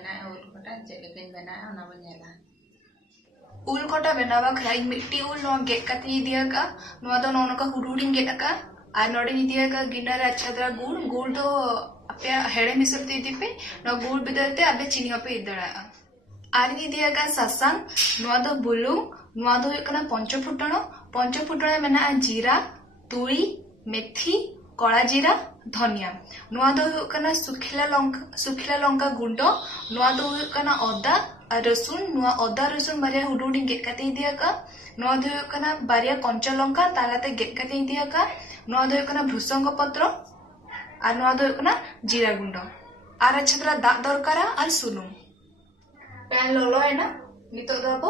बनाए उल खोटा चेलेकिन बनाए ओना बन नेला उल खोटा बनावा खाई मिट्टी उल नो गेट कते दिया का नो दो नो का हुडुडिंग गेट का आ नोडे नि दिया का गिनारे अच्छा दरा गुड़ गुड़ दो अपे हेडे मिसल ती दिपे नो गुड़ बिदरते अबे चीनी पे इदड़ा आर नि दिया का ससांग नो दो बुलु नो दो कना पंच फुटण मेना जीरा तुली मेथी कला जीरा धनिया नुआ दो कना सुखिला लंका गुंड नुआ दो कना अदा रसुन नुआ अदा रसुन बारिया हुडुडी गेट काटे दिया का नुआ दो कना बारिया कंचा लंका तालाते गेट काटे दिया का नुआ दो कना भृसंग पत्र और नुआ दो कना जीरा गुंड और अच्छा तरह दाग दरकारा और सुनुम पैन ललो है ना नितो दो अब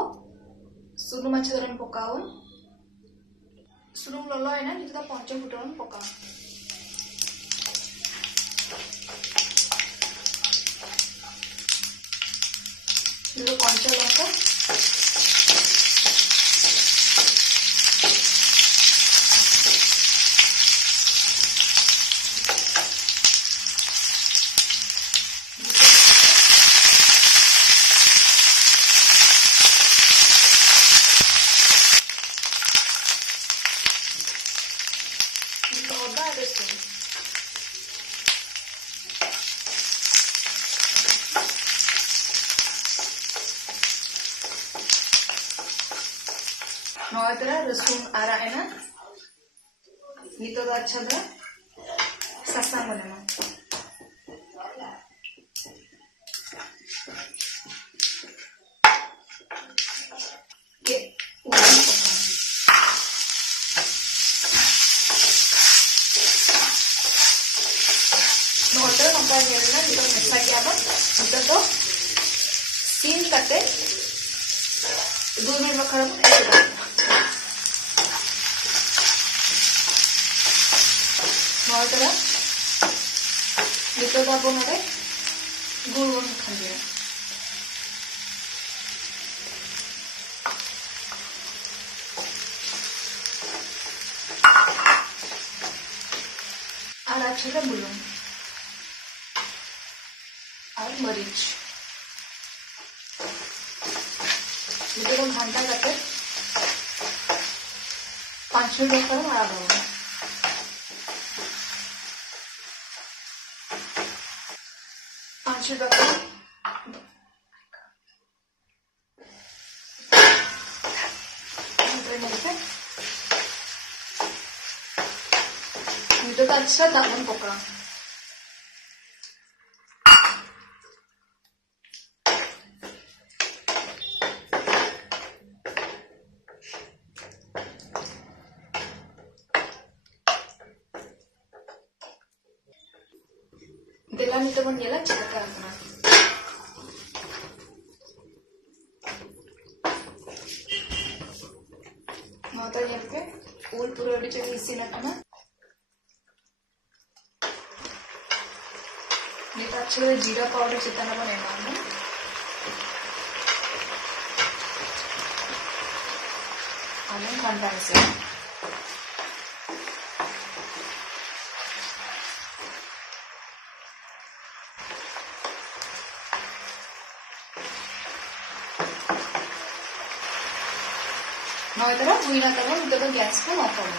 सुनुम अच्छा तरह पकाओ सुनुम ललो है ना नितो पंच फुटण पकाओ ಇದು ಕೊಂಚ ಲಂಕ ಇದು ಒಬ್ಬ ಆಗುತ್ತೆ नौदरा रसुन आरा है ना नितो तो अच्छा दरा ससा बनेना के नौदरा नंका नेरना नितो मेसा किया बा नितो तो सीन करते 2 मिनट रखा रखो नौदरा नितो तो अपन नोडे गुड़ बन खा दिया और अच्छे से बुलूं और मरीच नितो को घंटा करते 5 मिनट पर मारा दो itu tak bisa tak membuka. Dalam itu menyala cerita apa? Mau tanya apa? Ul pura di sini sini apa? Ini tak cuma जीरा पाउडर phutana बनेगा ना आलू खानदान से नौ इधर हुई ना करो इधर गैस को ऑफ करो